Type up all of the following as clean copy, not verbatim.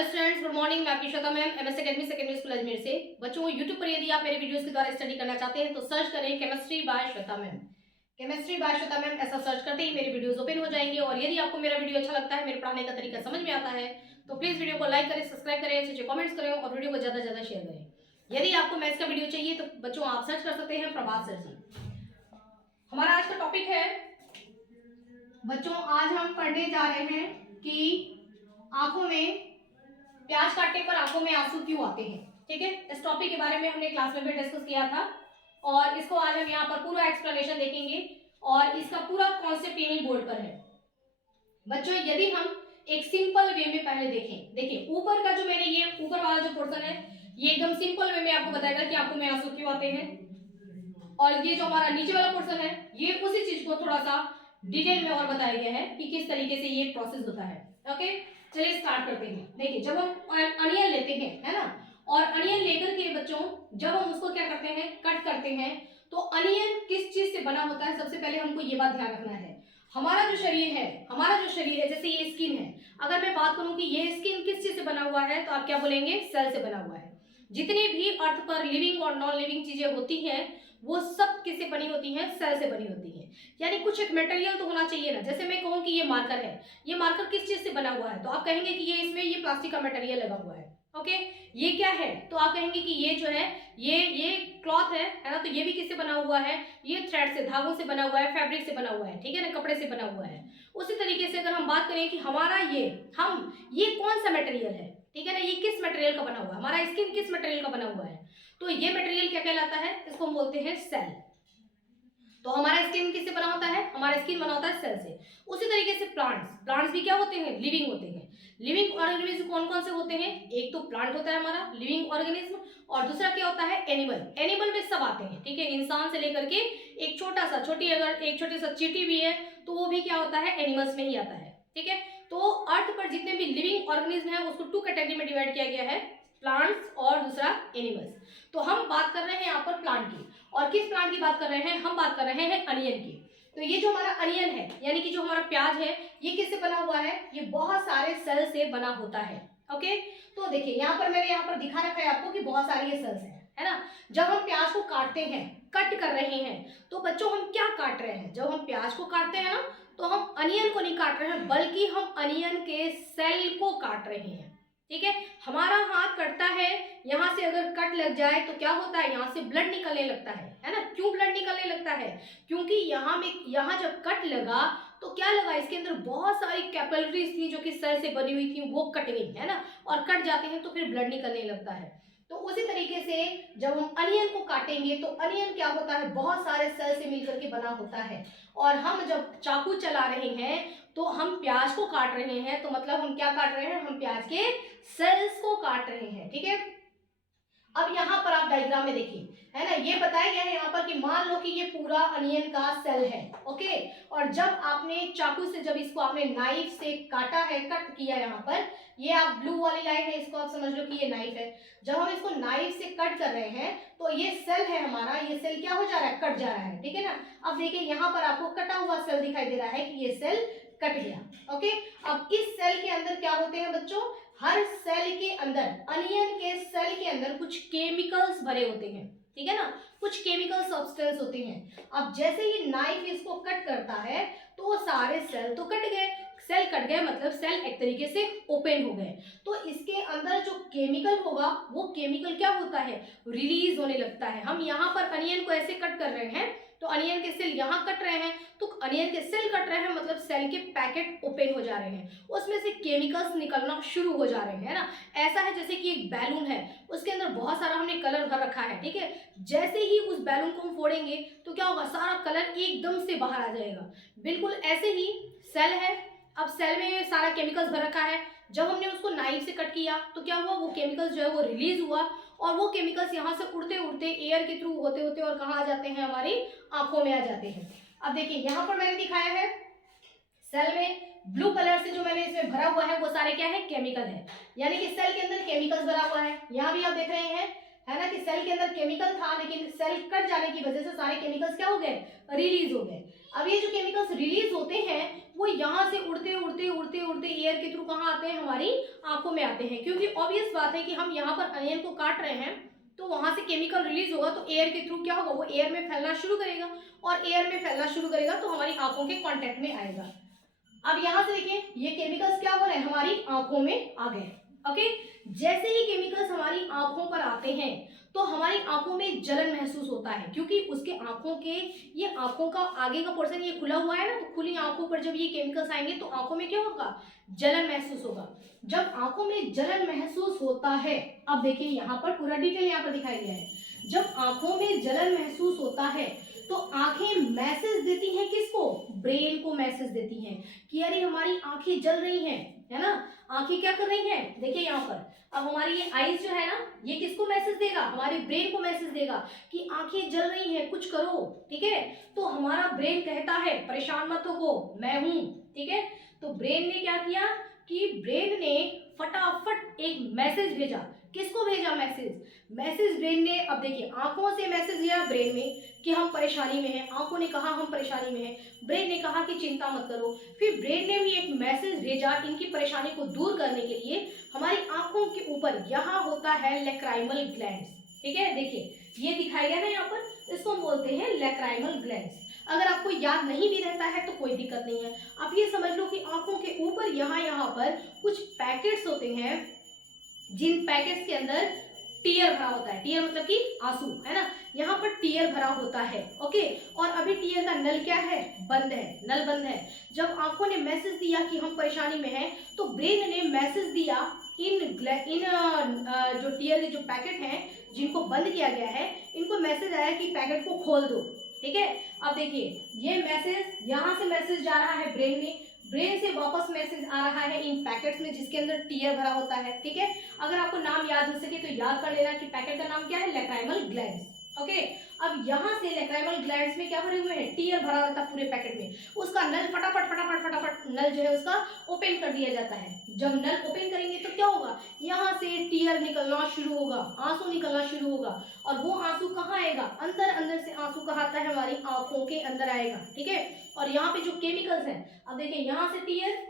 Hello students, good morning. मैं आपकी Shweta ma'am, MS academy secondary school Ajmer से। बच्चों, यूट्यूब पर यदि आप मेरे वीडियोस के द्वारा स्टडी करना चाहते हैं तो सर्च करें chemistry bye Shweta ma'am. Chemistry bye Shweta ma'am ऐसा सर्च करते ही मेरे वीडियोस ओपन हो जाएंगे। और यदि आपको मेरा वीडियो अच्छा लगता है, मेरे पढ़ाने का तरीका समझ में आता है, तो प्लीज वीडियो को लाइक करें, सब्सक्राइब करें, अच्छे कमेंट्स करें और वीडियो को ज्यादा से ज्यादा शेयर करें। यदि आपको मैथ्स का वीडियो चाहिए तो बच्चों आप सर्च कर सकते हैं प्रभात सर जी। हमारा आज का टॉपिक है बच्चों, आज हम पढ़ने जा रहे हैं कि आंखों में प्याज काटने पर आंखों में आंसू क्यों आते हैं। ठीक है, इस टॉपिक के बारे में हमने क्लास में भी डिस्कस किया था और इसको आज हम यहाँ पर पूरा एक्सप्लेनेशन देखेंगे और इसका पूरा कॉन्सेप्ट यही बोर्ड पर है। बच्चों, यदि हम एक सिंपल वे में पहले देखें, देखिए ऊपर का जो मैंने ये ऊपर वाला जो पोर्शन है ये एकदम सिंपल वे में आपको बताएगा कि आंखों में आंसू क्यों आते हैं, और ये जो हमारा नीचे वाला पोर्शन है ये उसी चीज को थोड़ा सा डिटेल में और बताया गया है कि किस तरीके से ये प्रोसेस होता है। ओके, चलिए स्टार्ट करते हैं। देखिए, जब हम अनियन लेते हैं, है ना, और अनियन लेकर के बच्चों जब हम उसको क्या करते हैं, कट करते हैं, तो अनियन किस चीज से बना होता है, सबसे पहले हमको ये बात ध्यान रखना है। हमारा जो शरीर है, जैसे ये स्किन है, अगर मैं बात करूं कि ये स्किन किस चीज से बना हुआ है तो आप क्या बोलेंगे, सेल से बना हुआ है। जितनी भी अर्थ पर लिविंग और नॉन लिविंग चीजें होती हैं वो सब किससे बनी होती हैं, सेल से बनी होती हैं। यानी कुछ एक मटेरियल तो होना चाहिए ना। जैसे मैं कहूँ कि ये मार्कर है, ये मार्कर किस चीज से बना हुआ है, तो आप कहेंगे कि ये इसमें ये प्लास्टिक का मटेरियल लगा हुआ है। ओके, ये क्या है, तो आप कहेंगे कि ये जो है ये क्लॉथ है ना, तो ये भी किससे बना हुआ है, ये थ्रेड से, धागों से बना हुआ है, फैब्रिक से बना हुआ है, ठीक है ना, कपड़े से बना हुआ है। उसी तरीके से अगर हम बात करें कि हमारा ये कौन सा मटेरियल है, ठीक है ना, ये किस मटेरियल का बना हुआ है, हमारा स्किन किस मटेरियल का बना हुआ है, तो ये मटेरियल क्या कहलाता है, इसको हम बोलते हैं सेल। तो हमारा स्किन किससे बना होता है, हमारा स्किन बना होता है सेल से। उसी तरीके से प्लांट्स भी क्या होते हैं, लिविंग होते हैं। लिविंग ऑर्गेनिज्म कौन कौन से होते हैं, एक तो प्लांट होता है हमारा लिविंग ऑर्गेनिज्म, और दूसरा क्या होता है, एनिमल में सब आते हैं। ठीक है, इंसान से लेकर के एक छोटी सा चींटी भी है तो वो भी क्या होता है, एनिमल्स में ही आता है। ठीक है, तो अर्थ पर जितने भी लिविंग ऑर्गेनिज्म है उसको टू कैटेगरी में डिवाइड किया गया है, प्लांट्स और दूसरा एनिमल्स। तो हम बात कर रहे हैं यहाँ पर प्लांट की, और किस प्लांट की बात कर रहे हैं, हम बात कर रहे हैं अनियन की। तो ये जो हमारा अनियन है, यानी कि जो हमारा प्याज है, ये किससे बना हुआ है, ये बहुत सारे सेल से बना होता है। ओके, तो देखिए मैंने यहाँ पर दिखा रखा है आपको कि बहुत सारे ये सेल्स हैं, है ना। जब हम प्याज को काटते हैं, कट कर रहे हैं, तो बच्चों हम क्या काट रहे हैं, जब हम प्याज को काटते हैं ना तो हम अनियन को नहीं काट रहे हैं, बल्कि हम अनियन के सेल को काट रहे हैं। ठीक है, हमारा हाथ कटता है, यहाँ से अगर कट लग जाए तो क्या होता है, यहाँ से ब्लड निकलने लगता है ना। क्यों ब्लड निकलने लगता है, क्योंकि यहाँ जब कट लगा तो क्या लगा, इसके अंदर बहुत सारी कैपिलरीज थी जो कि सेल से बनी हुई थी, वो कट गई, है ना, और कट जाते हैं तो फिर ब्लड निकलने लगता है। तो उसी तरीके से जब हम अनियन को काटेंगे तो अनियन क्या होता है, बहुत सारे सेल से मिलकर के बना होता है। और हम जब चाकू चला रहे हैं तो हम प्याज को काट रहे हैं, तो मतलब हम क्या काट रहे हैं, हम प्याज के सेल्स को काट रहे हैं। ठीक है, अब यहाँ पर आप डायग्राम में देखिए, है ना, ये बताया गया है यहाँ पर कि मान लो कि ये पूरा अनियन का सेल है। ओके, और जब आपने चाकू से, जब इसको आपने नाइफ से काटा है, कट किया, यहाँ पर ये आप ब्लू वाली लाइन है, इसको आप समझ लो कि ये नाइफ है। जब हम इसको नाइफ से कट कर रहे हैं तो ये सेल है हमारा, ये सेल क्या हो जा रहा है, कट जा रहा है। ठीक है ना, अब देखिए यहाँ पर आपको कटा हुआ सेल दिखाई दे रहा है कि ये सेल कट गया। ओके, अब इस सेल के अंदर क्या होते हैं बच्चों, हर सेल के अंदर, अनियन के सेल के अंदर कुछ केमिकल्स भरे होते हैं। ठीक है ना, कुछ केमिकल सब्सटेंस होते हैं। अब जैसे ही नाइफ इसको कट करता है तो वो सारे सेल तो कट गए, सेल कट गए मतलब सेल एक तरीके से ओपन हो गए। तो इसके अंदर जो केमिकल होगा वो केमिकल क्या होता है, रिलीज होने लगता है। हम यहाँ पर अनियन को ऐसे कट कर रहे हैं तो अनियन के सेल यहाँ कट रहे हैं, तो अनियन के सेल कट रहे हैं मतलब सेल के पैकेट ओपन हो जा रहे हैं, उसमें से केमिकल्स निकलना शुरू हो जा रहे हैं, है ना। ऐसा है जैसे कि एक बैलून है, उसके अंदर बहुत सारा हमने कलर भर रखा है। ठीक है, जैसे ही उस बैलून को हम फोड़ेंगे तो क्या होगा, सारा कलर एकदम से बाहर आ जाएगा। बिल्कुल ऐसे ही सेल है, अब सेल में सारा केमिकल्स भर रखा है, जब हमने उसको नाइफ से कट किया तो क्या हुआ, वो केमिकल्स जो है वो रिलीज हुआ, और वो केमिकल्स यहाँ से उड़ते उड़ते एयर के थ्रू होते होते और कहाँ आ जाते हैं, हमारी आंखों में आ जाते हैं। अब देखिए यहाँ पर मैंने दिखाया है सेल में ब्लू कलर से जो मैंने इसमें भरा हुआ है वो सारे क्या है, केमिकल है, यानी कि सेल के अंदर केमिकल्स भरा हुआ है। यहाँ भी आप देख रहे हैं, है ना, कि सेल के अंदर केमिकल था, लेकिन सेल कट जाने की वजह से सारे केमिकल्स क्या हो गए, रिलीज हो गए। अब ये जो केमिकल्स रिलीज होते हैं वो यहाँ से उड़ते उड़ते उड़ते उड़ते एयर के थ्रू कहाँ आते हैं, हमारी आंखों में आते हैं। क्योंकि ऑब्वियस बात है कि हम यहाँ पर अनियन को काट रहे हैं तो वहां से केमिकल रिलीज होगा, तो एयर के थ्रू क्या होगा, वो एयर में फैलना शुरू करेगा, और एयर में फैलना शुरू करेगा तो हमारी आंखों के कांटेक्ट में आएगा। अब यहाँ से देखिए ये केमिकल्स क्या हो रहे हैं, हमारी आंखों में आ गए। ओके, जैसे ही केमिकल्स हमारी आंखों पर आते हैं तो हमारी आंखों में जलन महसूस होता है, क्योंकि उसके आंखों के, ये आंखों का आगे का पोर्शन ये खुला हुआ है ना, तो खुली आंखों पर जब ये केमिकल्स आएंगे तो आंखों में क्या होगा, जलन महसूस होगा। जब आंखों में जलन महसूस होता है, अब देखिए यहाँ पर पूरा डिटेल यहाँ पर दिखाया गया है, जब आंखों में जलन महसूस होता है तो आंखें मैसेज देती हैं किसको, ब्रेन को मैसेज देती हैं कि अरे हमारी आंखें जल रही हैं, है ना, आंखें क्या कर रही हैं। देखिए यहाँ पर अब हमारी ये आईज जो है ना, ये किसको मैसेज देगा, हमारे ब्रेन को मैसेज देगा कि आंखें जल रही हैं, कुछ करो। ठीक है, तो हमारा ब्रेन कहता है परेशान मत हो, मैं हूं। ठीक है, तो ब्रेन ने क्या किया कि ब्रेन ने फटाफट एक मैसेज भेजा, किसको भेजा मैसेज ब्रेन ने। अब देखिए आंखों से मैसेज गया ब्रेन में कि हम परेशानी में हैं, आंखों ने कहा हम परेशानी में हैं, ब्रेन ने कहा कि चिंता मत करो, फिर ब्रेन ने भी एक मैसेज भेजा इनकी परेशानी को दूर करने के लिए। हमारी आंखों के ऊपर यहाँ होता है लैक्राइमल ग्लैंड्स। ठीक है, देखिए ये दिखाया गया ना यहाँ पर, इसको हम बोलते हैं लैक्राइमल ग्लैंड्स। अगर आपको याद नहीं भी रहता है तो कोई दिक्कत नहीं है, आप ये समझ लो कि आंखों के ऊपर यहाँ पर कुछ पैकेट्स होते हैं, जिन पैकेट्स के अंदर टीयर भरा होता है। टीयर मतलब कि आंसू, है ना, यहाँ पर टीयर भरा होता है। ओके, और अभी टीयर का नल क्या है, बंद है, नल बंद है। जब आंखों ने मैसेज दिया कि हम परेशानी में हैं, तो ब्रेन ने मैसेज दिया इन जो टीयर के जो पैकेट हैं जिनको बंद किया गया है, इनको मैसेज आया कि पैकेट को खोल दो। ठीक है, अब देखिए ये मैसेज, यहाँ से मैसेज जा रहा है ब्रेन में, ब्रेन से वापस मैसेज आ रहा है इन पैकेट्स में जिसके अंदर टीयर भरा होता है। ठीक है, अगर आपको नाम याद हो सके तो याद कर लेना कि पैकेट का नाम क्या है, लैक्राइमल ग्लैंड्स। ओके, अब यहाँ से लैक्राइमल ग्लैंड्स में क्या भरे हुए हैं, टीयर भरा रहता है पूरे पैकेट में। उसका नल फटाफट नल जो है उसका ओपन कर दिया जाता है। जब नल ओपन करेंगे तो क्या होगा, यहाँ से टीयर निकलना शुरू होगा, आंसू निकलना शुरू होगा, और वो आंसू कहाँ आएगा, अंदर से आंसू कहाँ आता है, हमारी आंखों के अंदर आएगा। ठीक है, और यहाँ पे जो केमिकल्स हैं, अब देखिए यहाँ से टीयर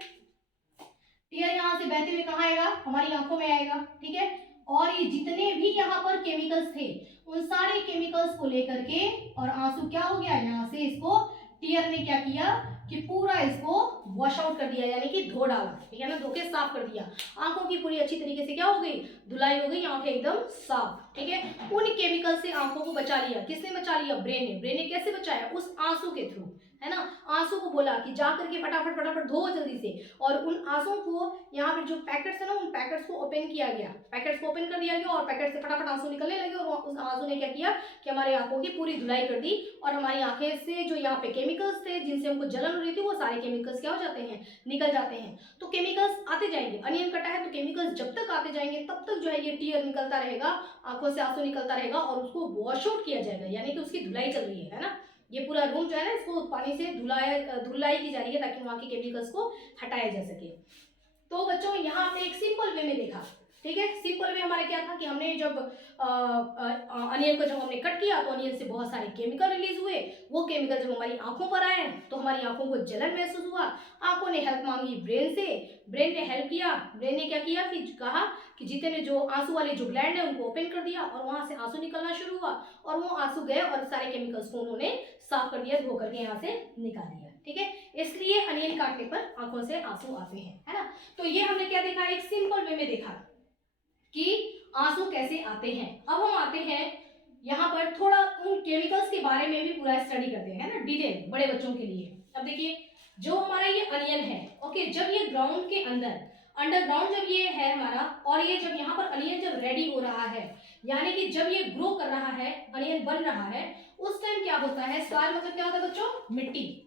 यहाँ से बहते हुए कहाँ आएगा, हमारी आंखों में आएगा। ठीक है, और ये जितने भी यहाँ पर केमिकल्स थे उन सारे केमिकल्स को लेकर के, और आंसू क्या हो गया, यहाँ से इसको टीयर ने क्या किया कि पूरा इसको वॉश आउट कर दिया, यानी कि धो डाला। ठीक है ना, धो के साफ कर दिया, आंखों की पूरी अच्छी तरीके से क्या हो गई, धुलाई हो गई, आंखें एकदम साफ। ठीक है, उन केमिकल से आंखों को बचा लिया, किसने बचा लिया, ब्रेन ने कैसे बचाया, उस आंसू के थ्रू, है ना। आंसू को बोला कि जा करके फटाफट धो जल्दी से, और उन आंसू को यहाँ पे जो पैकेट्स है ना, उन पैकेट्स को ओपन किया गया, पैकेट्स को ओपन कर दिया गया, और पैकेट से फटाफट आंसू निकलने लगे, और उस आंसू ने क्या किया कि हमारी आंखों की पूरी धुलाई कर दी, और हमारी आंखें से जो यहाँ पे केमिकल्स थे जिनसे हमको जलन हो रही थी, वो सारे केमिकल्स क्या हो जाते हैं, निकल जाते हैं। तो केमिकल्स आते जाएंगे, अनियन कटा है तो केमिकल्स जब तक आते जाएंगे तब तक जो है ये टीयर निकलता रहेगा, आंखों से आंसू निकलता रहेगा, और उसको वॉश आउट किया जाएगा, यानी कि उसकी धुलाई चल रही है ना। ये पूरा रूम जो है ना, इसको पानी से धुलाई की जा रही है ताकि वहां के केमिकल्स को हटाया जा सके। तो बच्चों यहाँ पे एक सिंपल वे में देखा। ठीक है, सिंपल वे हमारा क्या था कि हमने जब अनियन को जब हमने कट किया तो अनियन से बहुत सारे केमिकल रिलीज हुए, वो केमिकल जब हमारी आंखों पर आए तो हमारी आंखों को जलन महसूस हुआ, आंखों ने हेल्प मांगी ब्रेन से, ब्रेन ने हेल्प किया, ब्रेन ने क्या किया कि कहा कि जितने जो आंसू वाले जो ग्लैंड है उनको ओपन कर दिया, और वहां से आंसू निकलना शुरू हुआ, और वो आंसू गए और सारे केमिकल्स को उन्होंने साफ कर दिया, धो करके यहाँ से निकाल दिया। ठीक है, इसलिए अनियन काटने पर आंखों से आंसू आते हैं, है ना। तो ये हमने क्या देखा, एक सिंपल वे में देखा कि आंसू कैसे आते हैं। अब हम आते हैं यहाँ पर थोड़ा उन केमिकल्स के बारे में भी पूरा स्टडी करते हैं, है ना, डिटेल बड़े बच्चों के लिए। अब देखिए जो हमारा ये अनियन है, ओके, जब ये ग्राउंड के अंदर अंडरग्राउंड जब ये है हमारा, और ये जब यहाँ पर अनियन जब रेडी हो रहा है, यानी कि जब ये ग्रो कर रहा है, अनियन बन रहा है, उस टाइम क्या होता है, सॉइल मतलब क्या होता है बच्चों, मिट्टी।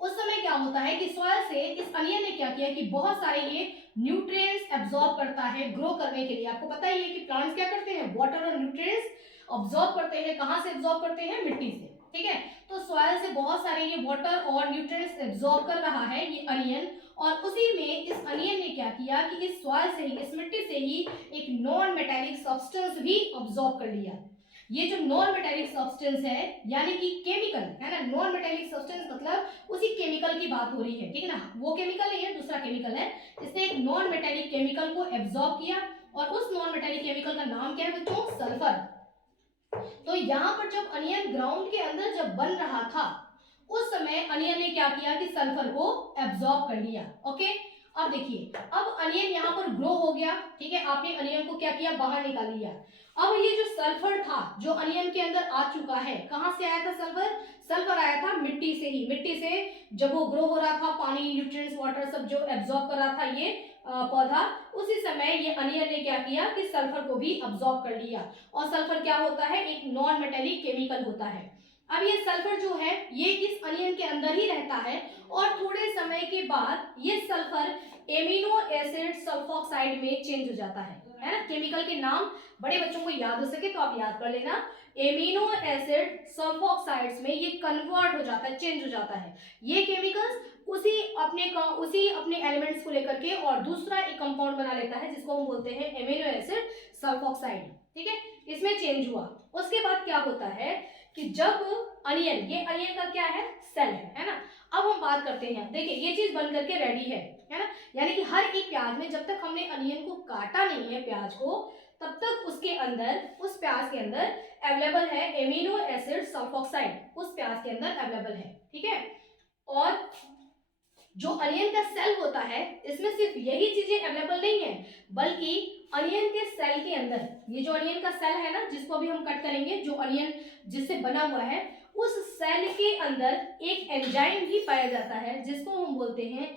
उस समय क्या होता है कि सॉइल से इस अनियन ने क्या किया कि बहुत सारे ये न्यूट्रिएंट्स एब्जॉर्ब करता है ग्रो करने के लिए। आपको पता ही है कि प्लांट्स क्या करते हैं, वाटर और न्यूट्रिएंट्स अब्जॉर्ब करते हैं, कहाँ से एब्जॉर्ब करते हैं, मिट्टी से। ठीक है, तो सॉइल से बहुत सारे ये वाटर और न्यूट्रिएंट्स एब्जॉर्ब कर रहा है ये अनियन, और उसी में इस अनियन ने क्या किया कि इस सॉइल से ही, इस मिट्टी से ही एक नॉन मेटालिक सब्सटेंस भी अब्जॉर्ब कर लिया। ये जो नॉन मेटेलिक सब्सटेंस है यानी कि केमिकल है ना, नॉन मेटेलिक सब्सटेंस मतलब उसी केमिकल की बात हो रही है, ठीक है ना, वो केमिकल नहीं है, दूसरा केमिकल है। इसने एक नॉन मेटेलिक केमिकल को एब्जॉर्ब किया और उस नॉन मेटेलिक केमिकल का नाम क्या है बच्चों, सल्फर। तो यहाँ पर जब अनियन ग्राउंड के अंदर जब बन रहा था उस समय अनियन ने क्या किया कि सल्फर को एब्जॉर्ब कर लिया। ओके, अब देखिए, अब अनियन यहाँ पर ग्रो हो गया, ठीक है, आपने अनियन को क्या किया, बाहर निकाल लिया। अब ये जो सल्फर था जो अनियन के अंदर आ चुका है, कहां से आया था सल्फर, सल्फर आया था मिट्टी से ही, मिट्टी से जब वो ग्रो हो रहा था, पानी, न्यूट्रिएंट्स, वाटर सब जो एब्जॉर्ब कर रहा था ये पौधा, उसी समय ये अनियन ने क्या किया कि सल्फर को भी एब्जॉर्ब कर लिया। और सल्फर क्या होता है, एक नॉन मेटेलिक केमिकल होता है। अब ये सल्फर जो है ये इस अनियन के अंदर ही रहता है और थोड़े समय के बाद ये सल्फर एमिनो एसिड सल्फॉक्साइड में चेंज हो जाता है ना। केमिकल के नाम बड़े बच्चों को याद हो सके तो आप याद कर लेना। एमिनो एसिड सल्फॉक्साइड्स में ये कन्वर्ट हो जाता है, चेंज हो जाता है। ये केमिकल्स उसी अपने एलिमेंट्स को लेकर के और दूसरा एक कंपाउंड बना लेता है जिसको हम बोलते हैं एमिनो एसिड सल्फॉक्साइड, ठीक है, इसमें चेंज हुआ। उसके बाद क्या होता है कि जब अनियन, ये अनियन का क्या है, सेल है ना। अब हम बात करते हैं, देखिए ये चीज बन करके रेडी है ना, यानी कि हर एक प्याज में जब तक हमने अनियन को काटा नहीं है प्याज को, तब तक उसके अंदर, उस प्याज के अंदर अवेलेबल है एमिनो एसिड सल्फॉक्साइड, उस प्याज के अंदर अवेलेबल है, ठीक है। और जो अनियन का सेल होता है इसमें सिर्फ यही चीजें अवेलेबल नहीं है, बल्कि अनियन के सेल के अंदर, ये जो अनियन का सेल है ना जिसको अभी हम कट करेंगे, जो अनियन जिससे बना हुआ है, उस सेल के अंदर एक एंजाइम भी पाया जाता है जिसको हम बोलते हैं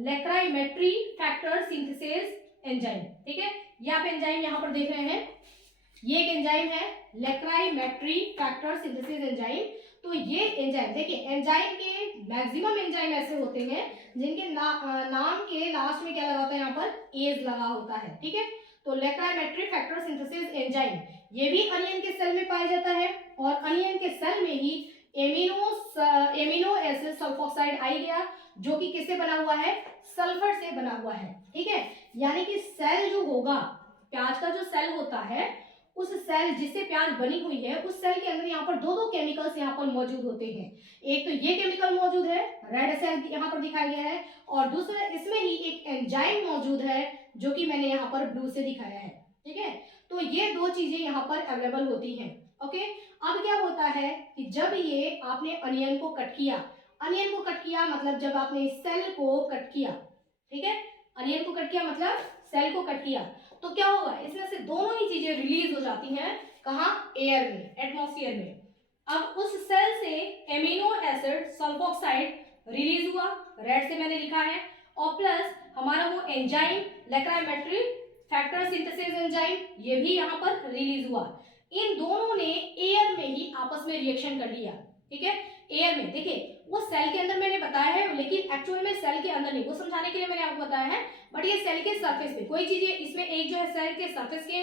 लेक्राइमेट्री फैक्टर सिंथेसिस एंजाइम, ठीक है। ये आप एंजाइम यहाँ पर देख रहे हैं, ये एक एंजाइम है लेक्राइमेट्री फैक्टर सिंथेसिस एंजाइम। तो ये एंजाइम देखिए, एंजाइम के मैक्सिमम एंजाइम ऐसे होते हैं जिनके नाम के लास्ट में क्या लगा होता है, यहाँ पर एज लगा होता है, ठीक है। तो लेक्राइमेट्री फैक्टर सिंथेसिस एंजाइम ये भी अनियन के सेल में पाया जाता है और अनियन के सेल में ही एमिनो एसिड सल्फॉक्साइड आ गया जो कि किससे बना हुआ है, सल्फर से बना हुआ है, ठीक है। यानी कि सेल जो होगा, प्याज का जो सेल होता है, उस सेल जिससे प्याज बनी हुई है उस सेल के अंदर यहाँ पर दो केमिकल्स यहाँ पर मौजूद होते हैं। एक तो ये केमिकल मौजूद है, रेड सेल यहाँ पर दिखाया गया है, और दूसरा इसमें ही एक एंजाइम मौजूद है जो कि मैंने यहाँ पर ब्लू से दिखाया है, ठीक है। तो ये दो चीजें यहाँ पर अवेलेबल होती हैं। ओके, अब क्या होता है कि जब ये आपने अनियन को कट किया, अनियन को कट किया मतलब जब आपने सेल को कट किया, ठीक है, अनियन को कट किया मतलब सेल को कट किया, तो क्या होगा, इसमें से दोनों ही चीजें रिलीज हो जाती हैं, कहाँ, एयर में, एटमॉस्फेयर में। अब उस सेल से एमिनो एसिड सल्फॉक्साइड रिलीज हुआ, रेड से मैंने लिखा है, और प्लस हमारा वो एंजाइम लेक्राइमेट्री फैक्टर सिंथेसिस एंजाइम ये भी यहाँ पर रिलीज हुआ। इन दोनों ने एयर में ही आपस में रिएक्शन कर लिया, ठीक है, एयर में। देखिए वो सेल के अंदर मैंने बताया है, लेकिन एक्चुअल में सेल के अंदर नहीं, वो समझाने के लिए मैंने आपको बताया है, बट ये सेल के सरफेस पे कोई चीजें, इसमें एक जो है सेल के सरफेस के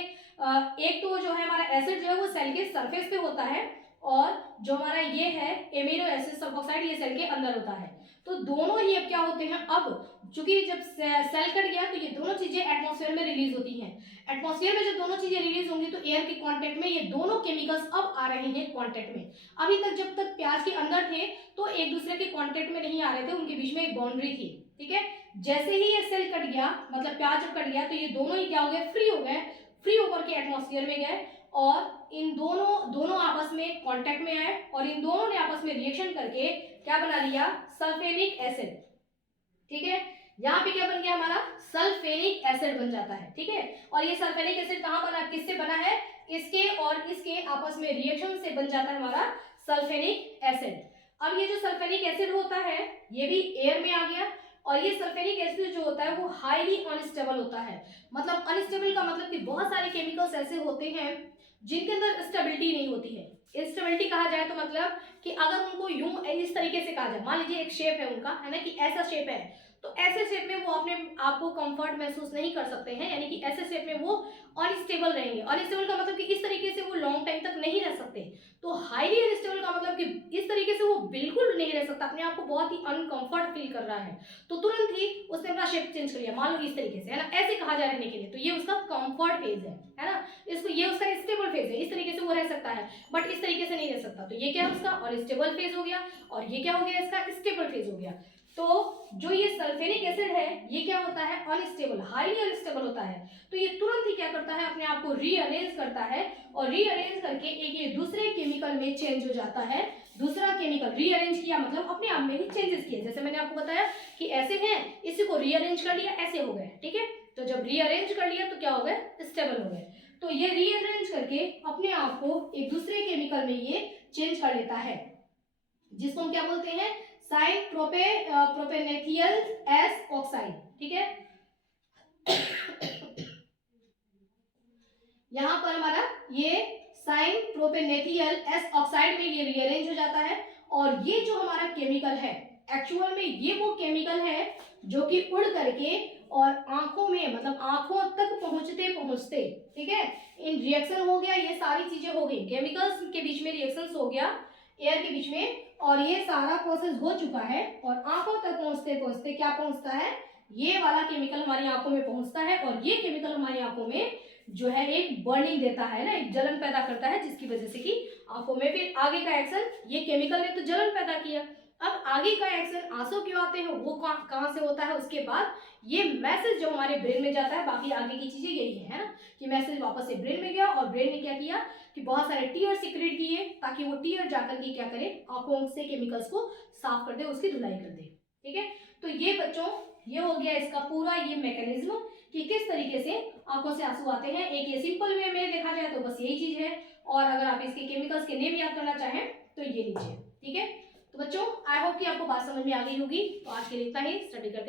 एक तो जो है हमारा एसिड जो है वो सेल के सरफेस पे होता है, और जो हमारा ये है एमिनो एसिड सल्फॉक्साइड ये सेल के अंदर होता है। तो दोनों ही अब क्या होते हैं, अब चूंकि जब सेल कट गया तो ये दोनों चीजें एटमॉस्फेयर में रिलीज होती हैं। एटमॉस्फेयर में जब दोनों चीजें रिलीज होंगी तो एयर के कांटेक्ट में ये दोनों केमिकल्स अब आ रहे हैं कांटेक्ट में। अभी तक जब तक प्याज के अंदर थे तो एक दूसरे के कांटेक्ट में नहीं आ रहे थे, उनके बीच में एक बाउंड्री थी, ठीक है। जैसे ही ये सेल कट गया, मतलब प्याज जब कट गया, तो ये दोनों ही क्या हो गए, फ्री हो गए, फ्री होकर के एटमॉस्फेयर में गए, और इन दोनों आपस में कांटेक्ट में आए, और इन दोनों ने आपस में रिएक्शन करके क्या बना लिया, सल्फेनिक एसिड, ठीक है। यहाँ पे क्या बन गया, हमारा सल्फेनिक एसिड बन जाता है, ठीक है। और ये सल्फेनिक एसिड कहाँ बना, किससे बना है, इसके और इसके आपस में रिएक्शन से बन जाता है हमारा सल्फेनिक एसिड। अब ये जो सल्फेनिक एसिड होता है ये भी एयर में आ गया, और ये सल्फेनिक एसिड जो होता है वो हाईली अनस्टेबल होता है। मतलब अनस्टेबल का मतलब कि बहुत सारे केमिकल्स ऐसे होते हैं जिनके अंदर स्टेबिलिटी नहीं होती है। इंस्टेबिलिटी कहा जाए तो मतलब कि अगर उनको यूं इस तरीके से कहा जाए, मान लीजिए एक शेप है उनका, है ना, कि ऐसा शेप है, तो ऐसे शेप में वो अपने आपको कंफर्ट महसूस नहीं कर सकते हैं, यानी कि ऐसे शेप में वो अनस्टेबल रहेंगे। अनस्टेबल का मतलब कि इस तरीके से वो लॉन्ग टाइम तक नहीं रह सकते। तो हाईली अनस्टेबल का मतलब कि इस तरीके से वो बिल्कुल नहीं रह सकता, अपने आप को बहुत ही अनकंफर्ट फील कर रहा है, तो तुरंत ही उसने अपना शेप चेंज कर लिया, मान लो इस तरीके से, है ना, ऐसे कहा जा रहने के लिए, तो ये उसका कंफर्ट फेज है ना, इसको ये उसका स्टेबल फेज है, इस तरीके से वो रह सकता है, बट इस तरीके से नहीं रह सकता। तो ये क्या है उसका अनस्टेबल फेज हो गया, और ये क्या हो गया इसका स्टेबल फेज हो गया। तो जो ये सल्फ्यूरिक एसिड है ये क्या होता है अनस्टेबल, हाईली अनस्टेबल होता है। तो ये तुरंत ही क्या करता है अपने आप को रीअरेंज करता है, और रीअरेंज करके एक ये दूसरे केमिकल में चेंज हो जाता है। दूसरा केमिकल रीअरेंज किया मतलब अपने आप में ही चेंजेस किए, जैसे मैंने आपको बताया कि ऐसे हैं, इसी को रीअरेंज कर लिया, ऐसे हो गए, ठीक है। तो जब रीअरेंज कर लिया तो क्या हो गए स्टेबल हो गए। तो ये रीअरेंज करके अपने आप को एक दूसरे केमिकल में ये चेंज कर लेता है, जिसको हम क्या बोलते हैं साइन प्रोपेनेथियल एस ऑक्साइड, ठीक है। यहां पर हमारा ये साइन प्रोपेनेथियल एस ऑक्साइड में ये रीअरेंज हो जाता है, और ये जो हमारा केमिकल है एक्चुअल में ये वो केमिकल है जो कि उड़ करके और आंखों में मतलब आंखों तक पहुंचते पहुंचते, ठीक है, इन रिएक्शन हो गया, ये सारी चीजें हो गई, केमिकल्स के बीच में रिएक्शंस हो गया एयर के बीच में, और ये सारा प्रोसेस हो चुका है, और आंखों तक पहुंचते पहुंचते क्या पहुंचता है, ये वाला केमिकल हमारी आंखों में पहुंचता है, और ये केमिकल हमारी आंखों में जो है एक बर्निंग देता है ना, एक जलन पैदा करता है, जिसकी वजह से कि आंखों में फिर आगे का एक्शन, ये केमिकल ने तो जलन पैदा किया, अब आगे का एक्शन आंसू क्यों आते हैं वो कहां से होता है, उसके बाद ये मैसेज जो हमारे ब्रेन में जाता है, बाकी आगे की चीजें यही है ना, कि मैसेज वापस से ब्रेन में गया, और ब्रेन ने क्या किया कि बहुत सारे टीयर सिक्रेट किए, ताकि वो टीयर जाकर के क्या करे आंखों से केमिकल्स को साफ कर दे, उसकी धुलाई कर दे, ठीक है। तो ये बच्चों ये हो गया इसका पूरा ये मैकेनिज्म कि किस तरीके से आंखों से आंसू आते हैं। एक ये सिंपल वे में देखा जाए तो बस यही चीज है, और अगर आप इसके केमिकल्स के नेम याद करना चाहें तो ये लीजिए, ठीक है। तो बच्चों आई होप कि आपको बात समझ में आ गई होगी। तो आज के लिए इतना ही, स्टडी करते